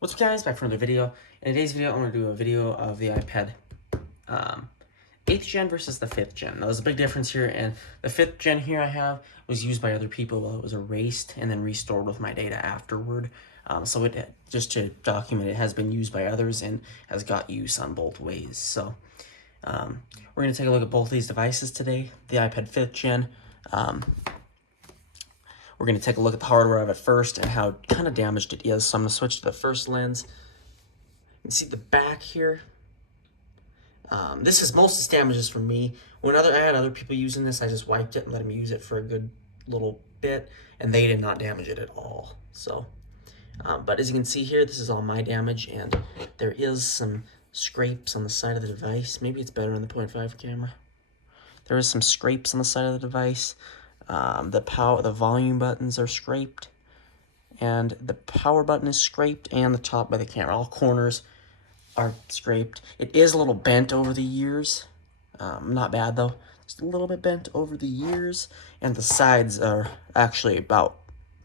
What's up guys, back for another video. In today's video, I'm going to do a video of the iPad 8th gen versus the 5th gen. Now, there's a big difference here, and the 5th gen here I have was used by other people while it was erased and then restored with my data afterward. So it, just to document, it has been used by others and has got use on both ways. So we're going to take a look at both these devices today. The iPad 5th gen. We're going to take a look at the hardware of it first and how kind of damaged it is. So I'm going to switch to the first lens. You can see the back here. This is most of this damage is for me. I had other people using this, I just wiped it and let them use it for a good little bit, and they did not damage it at all. So, but as you can see here, this is all my damage, and there is some scrapes on the side of the device. Maybe it's better on the 0.5 camera. There is some scrapes on the side of the device. The volume buttons are scraped, and the power button is scraped, and the top by the camera. All corners are scraped. It is a little bent over the years. Not bad though. Just a little bit bent over the years, and the sides are actually about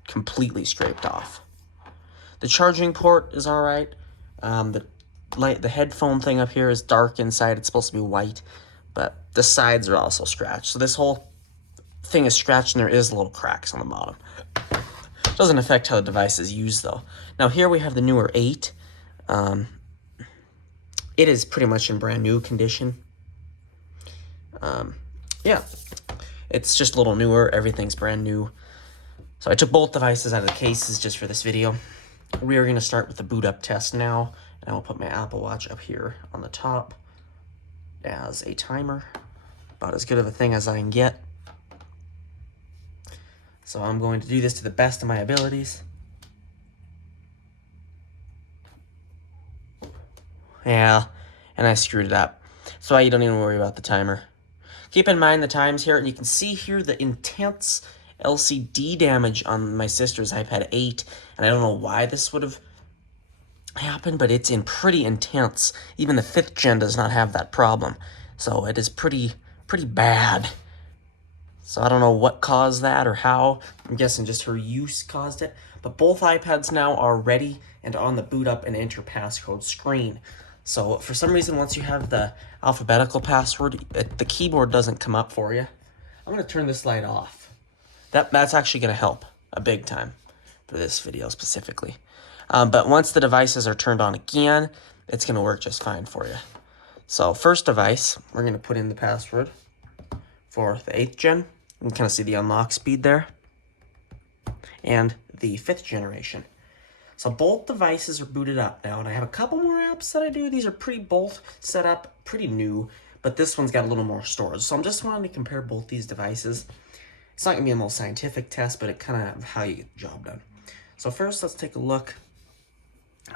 completely scraped off. The charging port is all right. The headphone thing up here is dark inside. It's supposed to be white, but the sides are also scratched. So this whole thing is scratched, and there is little cracks on the bottom. Doesn't affect how the device is used though. Now here we have the newer 8. It is pretty much in brand new condition. Yeah, it's just a little newer. Everything's brand new. So I took both devices out of the cases just for this video. We are going to start with the boot up test now, and I will put my Apple Watch up here on the top as a timer. About as good of a thing as I can get. So I'm going to do this to the best of my abilities. Yeah, and I screwed it up. So you don't even worry about the timer. Keep in mind the times here, and you can see here the intense LCD damage on my sister's iPad 8, and I don't know why this would have happened, but it's pretty intense. Even the 5th gen does not have that problem, so it is pretty bad. So I don't know what caused that or how. I'm guessing just her use caused it. But both iPads now are ready and on the boot up and enter passcode screen. So for some reason, once you have the alphabetical password, the keyboard doesn't come up for you. I'm going to turn this light off. That's actually going to help a big time for this video specifically. But once the devices are turned on again, it's going to work just fine for you. So first device, we're going to put in the password for the 8th gen. You can kind of see the unlock speed there. And the 5th generation. So both devices are booted up now, and I have a couple more apps that I do. These are both set up pretty new, but this one's got a little more storage. So I'm just wanting to compare both these devices. It's not going to be a most scientific test, but it kind of how you get the job done. So first, let's take a look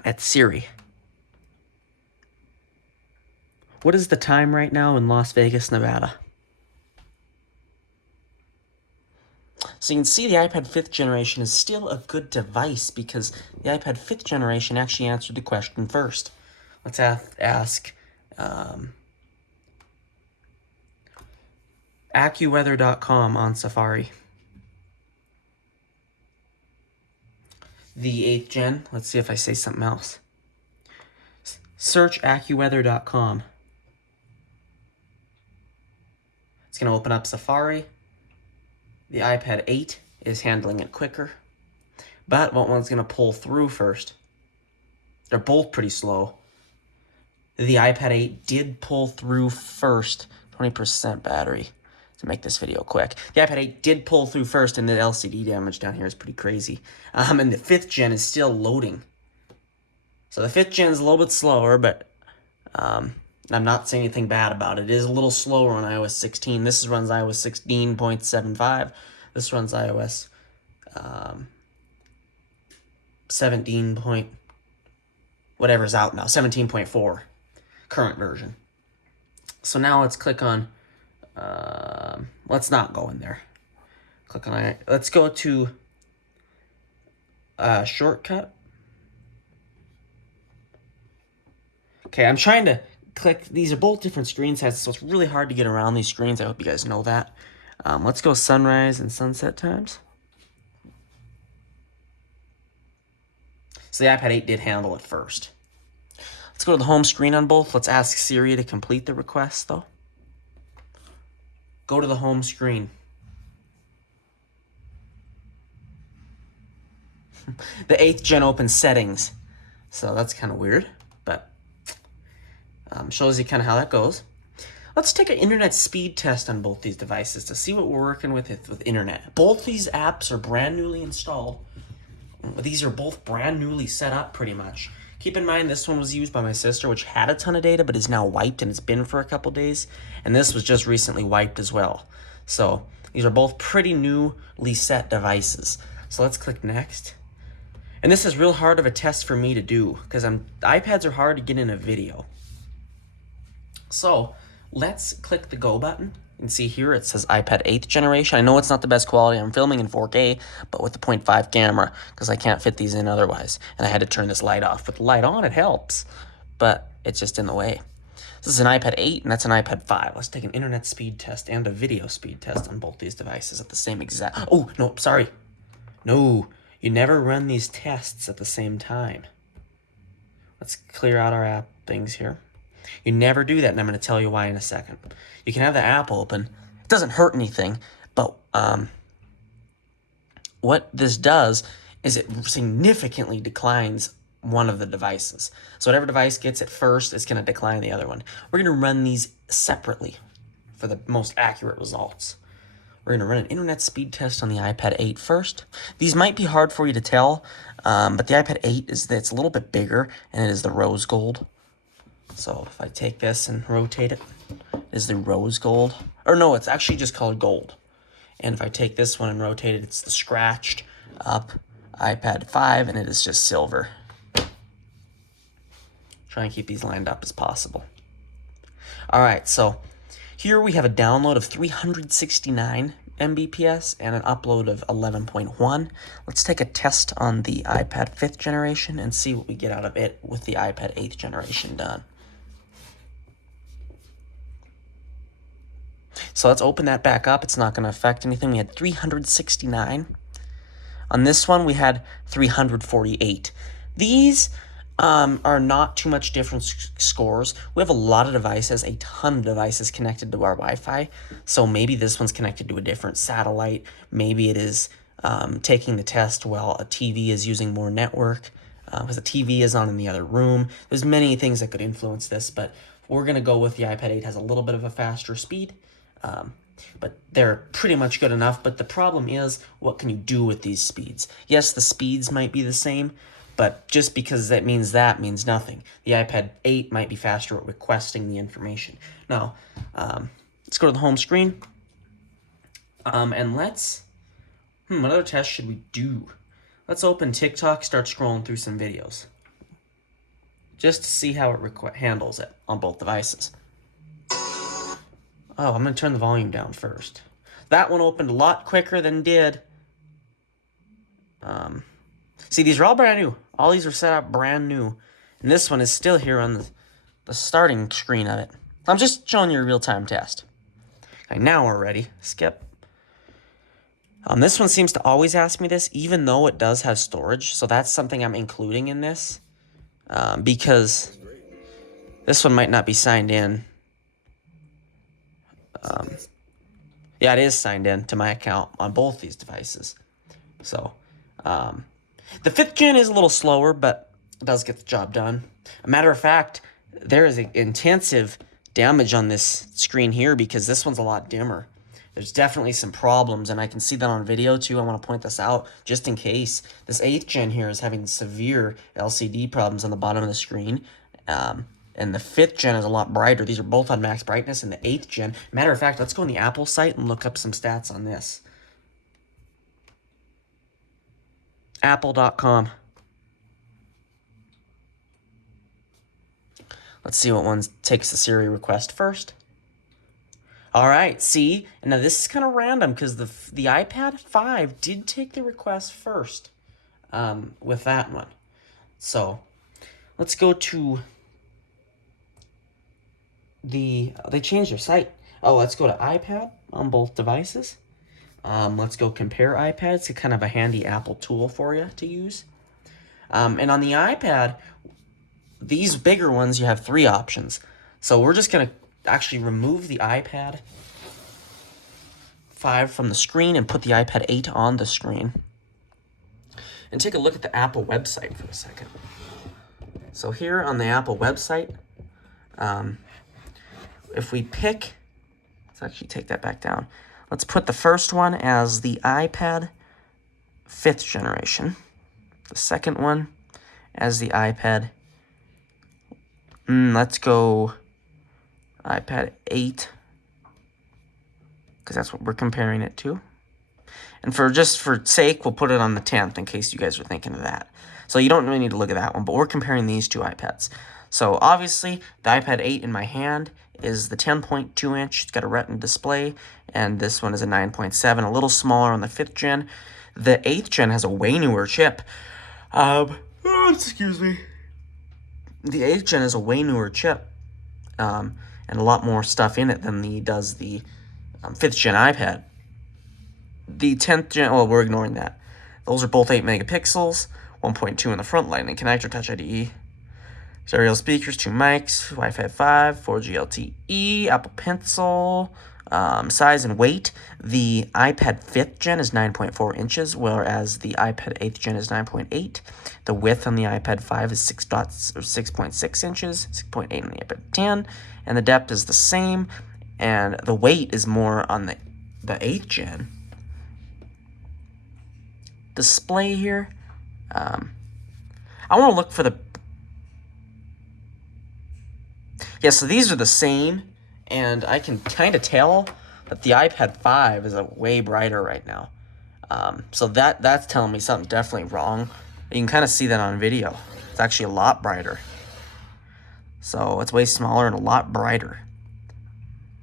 at Siri. What is the time right now in Las Vegas, Nevada? So you can see the iPad 5th generation is still a good device because the iPad 5th generation actually answered the question first. Let's ask AccuWeather.com on Safari. The 8th gen, let's see if I say something else. Search AccuWeather.com. It's going to open up Safari. The iPad 8 is handling it quicker, but what one's going to pull through first? They're both pretty slow. The iPad 8 did pull through first, 20% battery to make this video quick. The iPad 8 did pull through first, and the LCD damage down here is pretty crazy. And the 5th gen is still loading. So the 5th gen is a little bit slower, but I'm not saying anything bad about it. It is a little slower on iOS 16. This runs iOS 16.75. This runs iOS 17 point, whatever's out now, 17.4, current version. So now let's click on, let's not go in there. Click on it. Let's go to shortcut. Okay, I'm trying to click. These are both different screen sizes, so it's really hard to get around these screens. I hope you guys know that. Let's go sunrise and sunset times. So the iPad 8 did handle it first. Let's go to the home screen on both. Let's ask Siri to complete the request, though. Go to the home screen. The 8th gen opens settings. So that's kind of weird, but shows you kind of how that goes. Let's take an internet speed test on both these devices to see what we're working with internet. Both these apps are brand newly installed. These are both brand newly set up pretty much. Keep in mind this one was used by my sister, which had a ton of data, but is now wiped and it's been for a couple days. And this was just recently wiped as well. So these are both pretty newly set devices. So let's click next. And this is real hard of a test for me to do because iPads are hard to get in a video. So let's click the go button and see here it says iPad 8th generation. I know it's not the best quality. I'm filming in 4K, but with the 0.5 camera because I can't fit these in otherwise. And I had to turn this light off. With the light on, it helps, but it's just in the way. This is an iPad 8 and that's an iPad 5. Let's take an internet speed test and a video speed test on both these devices at the same exact... Oh, no, sorry. No, you never run these tests at the same time. Let's clear out our app things here. You never do that, and I'm going to tell you why in a second. You can have the app open. It doesn't hurt anything, but what this does is it significantly declines one of the devices. So whatever device gets it first, it's going to decline the other one. We're going to run these separately for the most accurate results. We're going to run an internet speed test on the iPad 8 first. These might be hard for you to tell, but the iPad 8 it's a little bit bigger, and it is the rose gold. So if I take this and rotate it, it is the rose gold. Or no, it's actually just called gold. And if I take this one and rotate it, it's the scratched up iPad 5, and it is just silver. Try and keep these lined up as possible. All right, so here we have a download of 369 Mbps and an upload of 11.1. Let's take a test on the iPad 5th generation and see what we get out of it with the iPad 8th generation done. So let's open that back up. It's not going to affect anything. We had 369. On this one, we had 348. These are not too much different scores. We have a lot of devices, a ton of devices connected to our Wi-Fi. So maybe this one's connected to a different satellite. Maybe it is taking the test while a TV is using more network because the TV is on in the other room. There's many things that could influence this, but we're going to go with the iPad 8 has a little bit of a faster speed. But they're pretty much good enough. But the problem is, what can you do with these speeds? Yes, the speeds might be the same, but just because that means nothing. The iPad 8 might be faster at requesting the information. Now, let's go to the home screen. And let's... what other test should we do? Let's open TikTok, start scrolling through some videos. Just to see how it handles it on both devices. Oh, I'm going to turn the volume down first. That one opened a lot quicker than did. See, these are all brand new. All these are set up brand new. And this one is still here on the starting screen of it. I'm just showing you a real-time test. Okay, now we're ready. Skip. This one seems to always ask me this, even though it does have storage. So that's something I'm including in this. Because this one might not be signed in. Yeah, it is signed in to my account on both these devices. So, the 5th gen is a little slower, but it does get the job done. A matter of fact, there is intensive damage on this screen here because this one's a lot dimmer. There's definitely some problems, and I can see that on video too. I want to point this out just in case. This 8th gen here is having severe LCD problems on the bottom of the screen. And the 5th gen is a lot brighter. These are both on max brightness. And the 8th gen, matter of fact, let's go on the Apple site and look up some stats on this. Apple.com. Let's see what one takes the Siri request first. All right, see? And now this is kind of random because the iPad 5 did take the request first with that one. So let's go to... they changed their site. Oh, let's go to iPad on both devices. Let's go compare iPads. It's kind of a handy Apple tool for you to use. And on the iPad, these bigger ones, you have 3 options. So we're just going to actually remove the iPad 5 from the screen and put the iPad 8 on the screen. And take a look at the Apple website for a second. So here on the Apple website, if we pick, let's actually take that back down. Let's put the first one as the iPad 5th generation. The second one as the iPad. Let's go iPad 8, because that's what we're comparing it to. And for sake, we'll put it on the 10th in case you guys were thinking of that. So you don't really need to look at that one, but we're comparing these 2 iPads. So obviously, the iPad 8 in my hand is the 10.2 inch. It's got a Retina display, and this one is a 9.7, a little smaller on the 5th gen. The 8th gen has a way newer chip. Excuse me. The 8th gen is a way newer chip, and a lot more stuff in it than does the 5th gen iPad. The 10th gen, well, we're ignoring that. Those are both 8 megapixels, 1.2 in the front, Lightning connector, Touch IDE, stereo speakers, 2 mics, Wi-Fi 5, 4G LTE, Apple Pencil. Size and weight, the iPad 5th gen is 9.4 inches, whereas the iPad 8th gen is 9.8. The width on the iPad 5 is 6.6 inches, 6.8 on the iPad 10, and the depth is the same, and the weight is more on the 8th gen. Display here, I want to look for so these are the same, and I can kind of tell that the iPad 5 is way brighter right now. So that's telling me something's definitely wrong. You can kind of see that on video. It's actually a lot brighter. So it's way smaller and a lot brighter.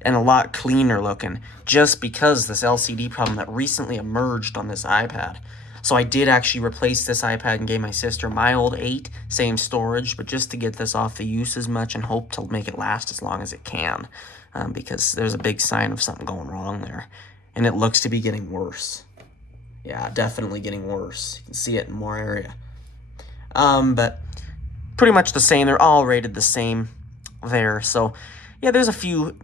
And a lot cleaner looking, just because this LCD problem that recently emerged on this iPad. So I did actually replace this iPad and gave my sister my old 8, same storage, but just to get this off the use as much and hope to make it last as long as it can, because there's a big sign of something going wrong there, and it looks to be getting worse. Yeah, definitely getting worse. You can see it in more area. But pretty much the same. They're all rated the same there. So yeah, there's a few,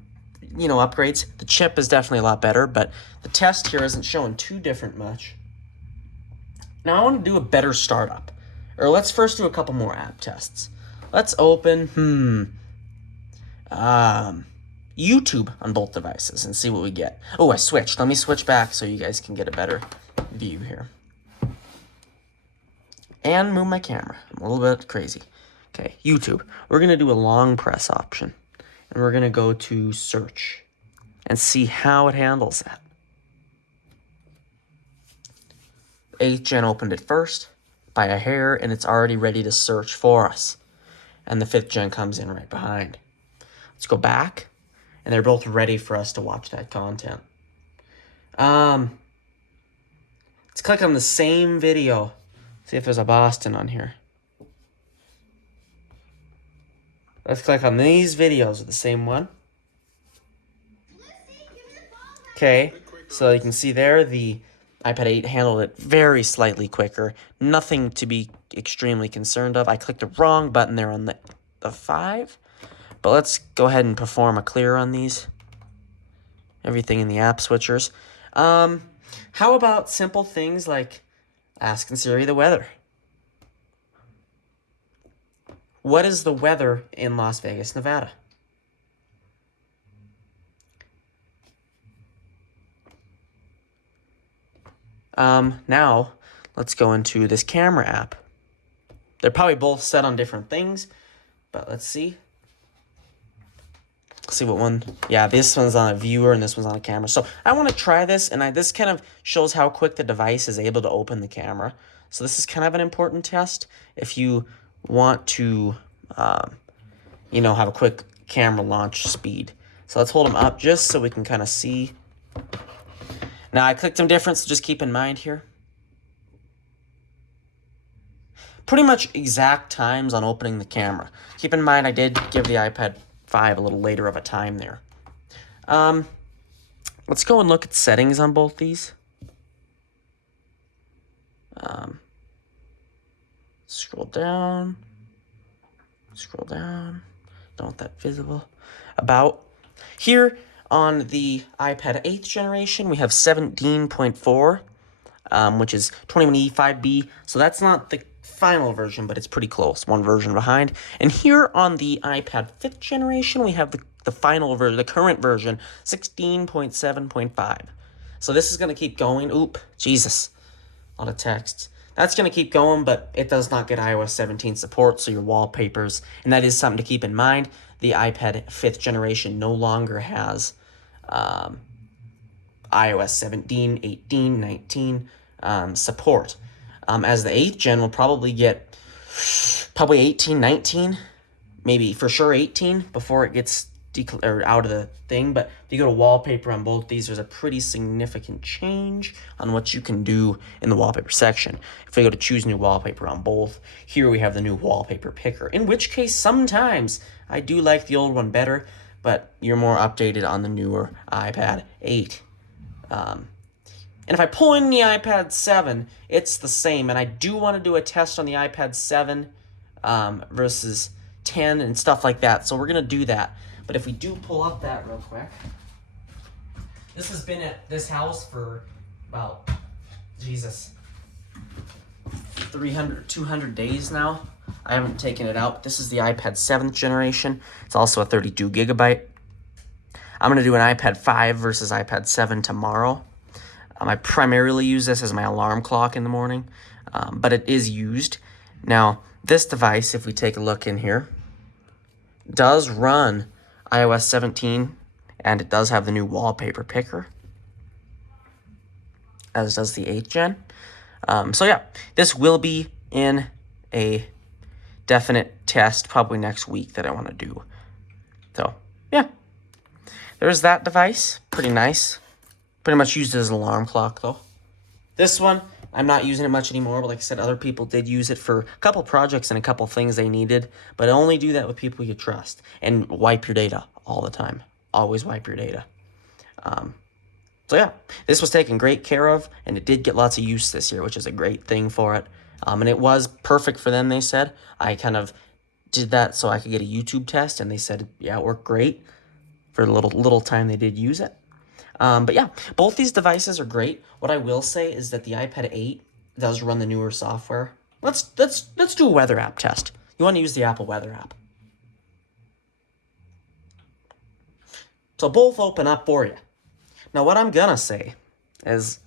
upgrades. The chip is definitely a lot better, but the test here isn't showing too different much. Now I want to do a better startup. Or let's first do a couple more app tests. Let's open, YouTube on both devices and see what we get. Oh, I switched. Let me switch back so you guys can get a better view here. And move my camera. I'm a little bit crazy. Okay, YouTube. We're going to do a long press option. And we're going to go to search and see how it handles that. 8th gen opened it first by a hair, and it's already ready to search for us. And the 5th gen comes in right behind. Let's go back, and they're both ready for us to watch that content. Let's click on the same video. See if there's a Boston on here. Let's click on these videos with the same one. Okay, so you can see there the iPad 8 handled it very slightly quicker. Nothing to be extremely concerned of. I clicked a wrong button there on the 5. But let's go ahead and perform a clear on these. Everything in the app switchers. How about simple things like asking Siri the weather? What is the weather in Las Vegas, Nevada? Now, let's go into this camera app. They're probably both set on different things, but let's see. Let's see what one. Yeah, this one's on a viewer and this one's on a camera. So I want to try this, and this kind of shows how quick the device is able to open the camera. So this is kind of an important test if you want to, have a quick camera launch speed. So let's hold them up just so we can kind of see. Now, I clicked them different, so just keep in mind here. Pretty much exact times on opening the camera. Keep in mind, I did give the iPad 5 a little later of a time there. Let's go and look at settings on both these. Scroll down. Scroll down. Don't want that visible. About. Here on the iPad 8th generation, we have 17.4, which is 21E5B. So that's not the final version, but it's pretty close. One version behind. And here on the iPad 5th generation, we have the final version, the current version, 16.7.5. So this is going to keep going. Oop, Jesus. A lot of text. That's going to keep going, but it does not get iOS 17 support, so your wallpapers, and that is something to keep in mind. The iPad 5th generation no longer has iOS 17, 18, 19 support. As the 8th gen will probably get 18, 19, maybe for sure 18 before it gets out of the thing. But if you go to wallpaper on both these, there's a pretty significant change on what you can do in the wallpaper section. If we go to choose new wallpaper on both, here we have the new wallpaper picker, in which case sometimes I do like the old one better, but you're more updated on the newer iPad 8. And if I pull in the iPad 7, it's the same. And I do want to do a test on the iPad 7 versus 10 and stuff like that. So we're going to do that. But if we do pull up that real quick, this has been at this house for about, 300, 200 days now. I haven't taken it out. This is the iPad 7th generation. It's also a 32 gigabyte. I'm going to do an iPad 5 versus iPad 7 tomorrow. I primarily use this as my alarm clock in the morning, but it is used. Now, this device, if we take a look in here, does run iOS 17, and it does have the new wallpaper picker, as does the 8th gen. So yeah, this will be in a definite test probably next week that I want to do. So yeah, there's that device. Pretty nice. Pretty much used it as an alarm clock though. This one, I'm not using it much anymore, but like I said, other people did use it for a couple projects and a couple things they needed, but only do that with people you trust. And wipe your data all the time. Always wipe your data. So yeah, this was taken great care of, and it did get lots of use this year, which is a great thing for it. And it was perfect for them, they said. I kind of did that so I could get a YouTube test, and they said, yeah, it worked great for the little time they did use it. But yeah, both these devices are great. What I will say is that the iPad 8 does run the newer software. Let's do a weather app test. You want to use the Apple Weather app. So both open up for you. Now what I'm gonna say is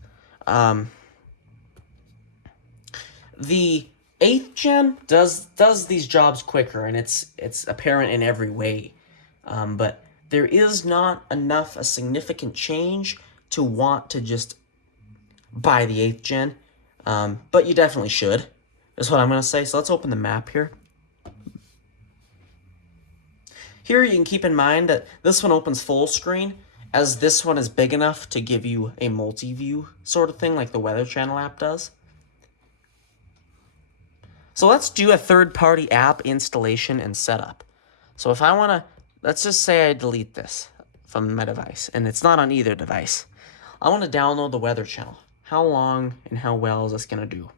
the 8th gen does these jobs quicker, and it's apparent in every way. But there is not a significant change to want to just buy the 8th gen. But you definitely should. That's what I'm going to say. So let's open the map here. Here you can keep in mind that this one opens full screen, as this one is big enough to give you a multi-view sort of thing like the Weather Channel app does. So let's do a third-party app installation and setup. So if I want to, let's just say I delete this from my device, and it's not on either device. I want to download the Weather Channel. How long and how well is this going to do?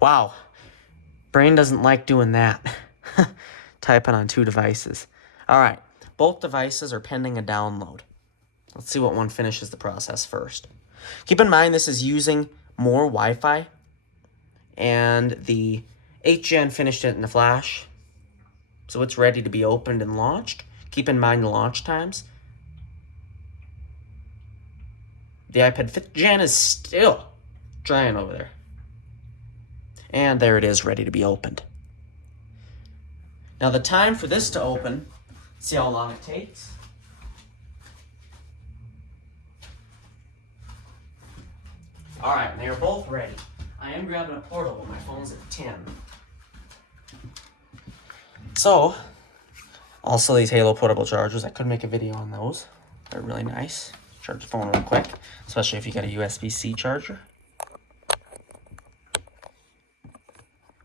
Wow, brain doesn't like doing that. Typing on two devices. All right, both devices are pending a download. Let's see what one finishes the process first. Keep in mind this is using more Wi-Fi, and the 8th gen finished it in a flash, so it's ready to be opened and launched. Keep in mind the launch times. The iPad 5th gen is still trying over there. And there it is, ready to be opened. Now the time for this to open, see how long it takes. All right, they are both ready. I am grabbing a portable. My phone's at 10. So, also these Halo portable chargers. I could make a video on those. They're really nice. Charge the phone real quick, especially if you got a USB-C charger.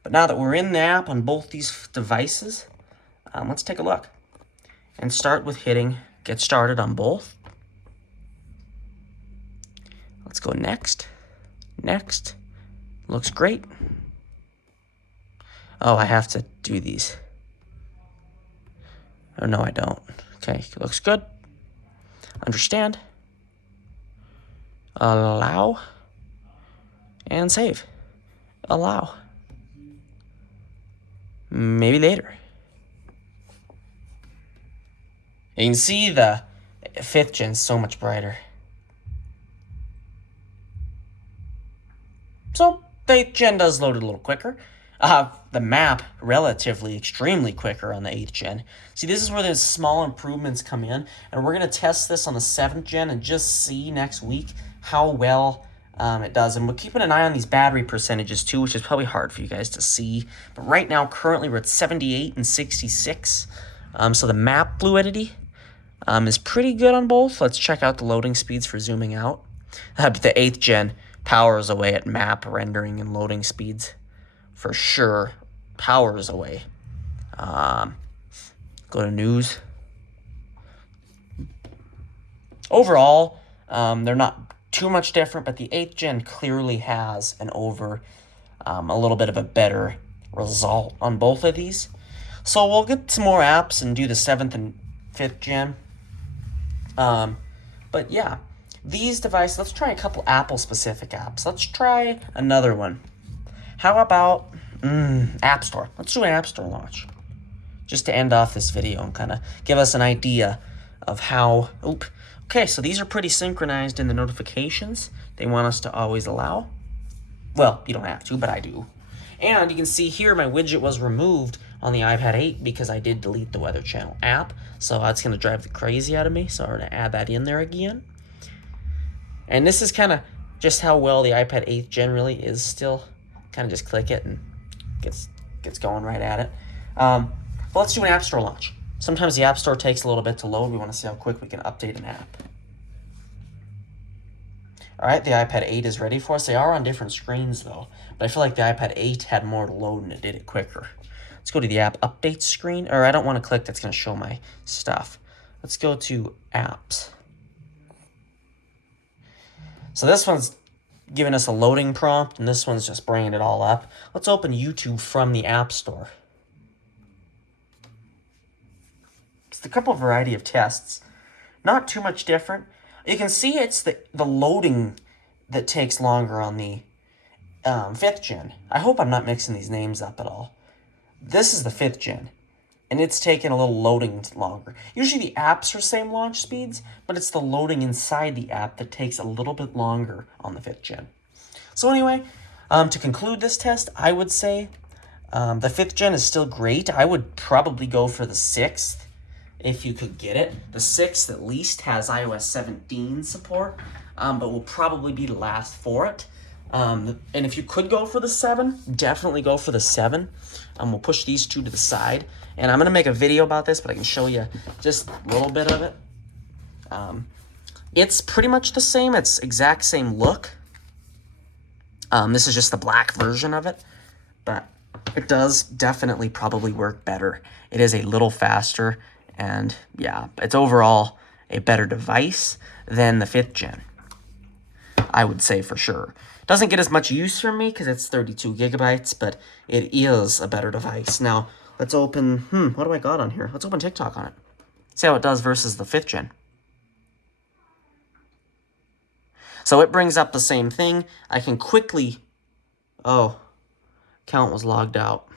But now that we're in the app on both these devices, let's take a look. And start with hitting get started on both. Let's go next. Next. Looks great. Oh, I have to do these. Oh, no, I don't. Okay, looks good. Understand. Allow. And save. Allow. Maybe later. You can see the 5th gen is so much brighter. So the 8th gen does load a little quicker. The map relatively extremely quicker on the 8th gen. See, this is where the small improvements come in, and we're going to test this on the 7th gen and just see next week how well it does. And we're keeping an eye on these battery percentages too, which is probably hard for you guys to see. But right now, currently, we're at 78 and 66. So the map fluidity is pretty good on both. Let's check out the loading speeds for zooming out. The 8th gen powers away at map rendering and loading speeds. For sure, powers away. Go to news. Overall, they're not too much different, but the 8th gen clearly has a little bit of a better result on both of these. So we'll get some more apps and do the 7th and 5th gen. But yeah, these devices, let's try a couple Apple-specific apps. Let's try another one. How about App Store? Let's do an App Store launch. Just to end off this video and kind of give us an idea of how... Okay, so these are pretty synchronized in the notifications. They want us to always allow. Well, you don't have to, but I do. And you can see here my widget was removed on the iPad 8 because I did delete the Weather Channel app. So that's going to drive the crazy out of me. So I'm going to add that in there again. And this is kind of just how well the iPad 8 generally is still. Kind of just click it and gets going right at it. But let's do an App Store launch. Sometimes the App Store takes a little bit to load. We want to see how quick we can update an app. All right, the iPad 8 is ready for us. They are on different screens, though. But I feel like the iPad 8 had more to load and it did it quicker. Let's go to the app update screen. Or I don't want to click. That's going to show my stuff. Let's go to apps. So this one's giving us a loading prompt, and this one's just bringing it all up. Let's open YouTube from the App Store. Just a couple variety of tests. Not too much different. You can see it's the loading that takes longer on the 5th gen. I hope I'm not mixing these names up at all. This is the 5th gen, and it's taking a little loading longer. Usually the apps are same launch speeds, but it's the loading inside the app that takes a little bit longer on the 5th gen. So anyway, to conclude this test, I would say the 5th gen is still great. I would probably go for the 6th. If you could get it. The 6th at least has iOS 17 support, but will probably be the last for it. And if you could go for the 7, definitely go for the 7. We'll push these two to the side. And I'm going to make a video about this, but I can show you just a little bit of it. It's pretty much the same. It's exact same look. This is just the black version of it, but it does definitely probably work better. It is a little faster. And yeah, it's overall a better device than the 5th gen, I would say for sure. Doesn't get as much use from me because it's 32 gigabytes, but it is a better device. Now, let's open, what do I got on here? Let's open TikTok on it. See how it does versus the 5th gen. So it brings up the same thing. I can quickly, account was logged out.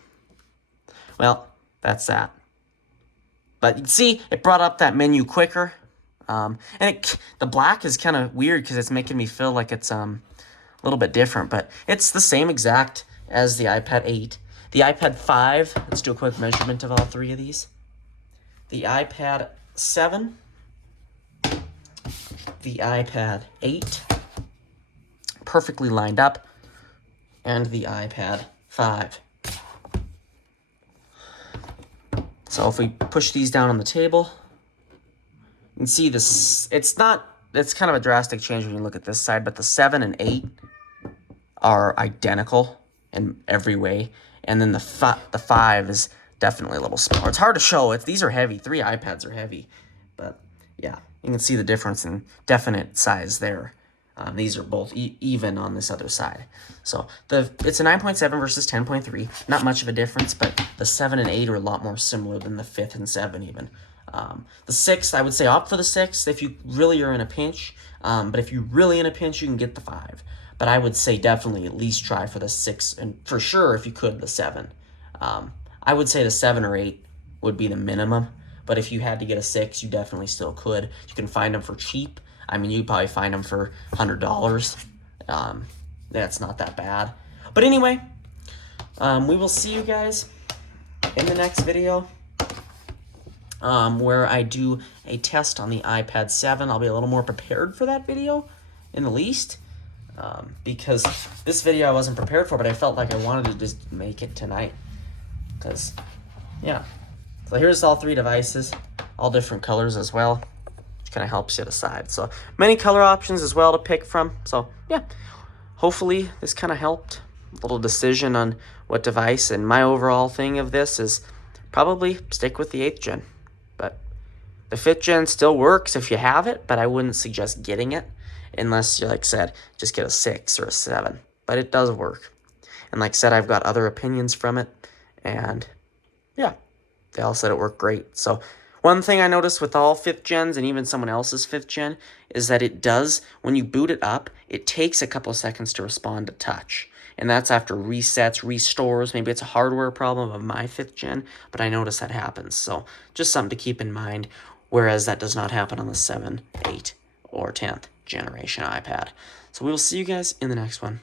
Well, that's that. But you can see, it brought up that menu quicker. And the black is kind of weird because it's making me feel like it's a little bit different. But it's the same exact as the iPad 8. The iPad 5, let's do a quick measurement of all three of these. The iPad 7. The iPad 8. Perfectly lined up. And the iPad 5. So if we push these down on the table, you can see this, it's kind of a drastic change when you look at this side, but the 7 and 8 are identical in every way. And then the 5 is definitely a little smaller. It's hard to show. These are heavy. 3 iPads are heavy. But Yeah, you can see the difference in definite size there. These are both even on this other side. So it's a 9.7 versus 10.3. Not much of a difference, but the 7 and 8 are a lot more similar than the 5th and 7 even. The 6th, I would say opt for the 6th if you really are in a pinch. But if you're really in a pinch, you can get the 5. But I would say definitely at least try for the 6, and for sure, if you could, the 7. I would say the 7 or 8 would be the minimum. But if you had to get a 6, you definitely still could. You can find them for cheap. I mean, you'd probably find them for $100. That's not that bad. But anyway, we will see you guys in the next video, where I do a test on the iPad 7. I'll be a little more prepared for that video, in the least, because this video I wasn't prepared for, but I felt like I wanted to just make it tonight. Because, yeah. So here's all 3 devices, all different colors as well, which kind of helps you decide. So many color options as well to pick from. So yeah, hopefully this kind of helped. A little decision on what device, and my overall thing of this is probably stick with the 8th gen. But the 5th gen still works if you have it, but I wouldn't suggest getting it unless you, like I said, just get a 6 or a 7. But it does work. And like I said, I've got other opinions from it, and yeah, they all said it worked great. So one thing I noticed with all 5th gens and even someone else's 5th gen is that it does, when you boot it up, it takes a couple seconds to respond to touch. And that's after resets, restores. Maybe it's a hardware problem of my 5th gen, but I notice that happens. So just something to keep in mind, whereas that does not happen on the 7, 8, or 10th generation iPad. So we will see you guys in the next one.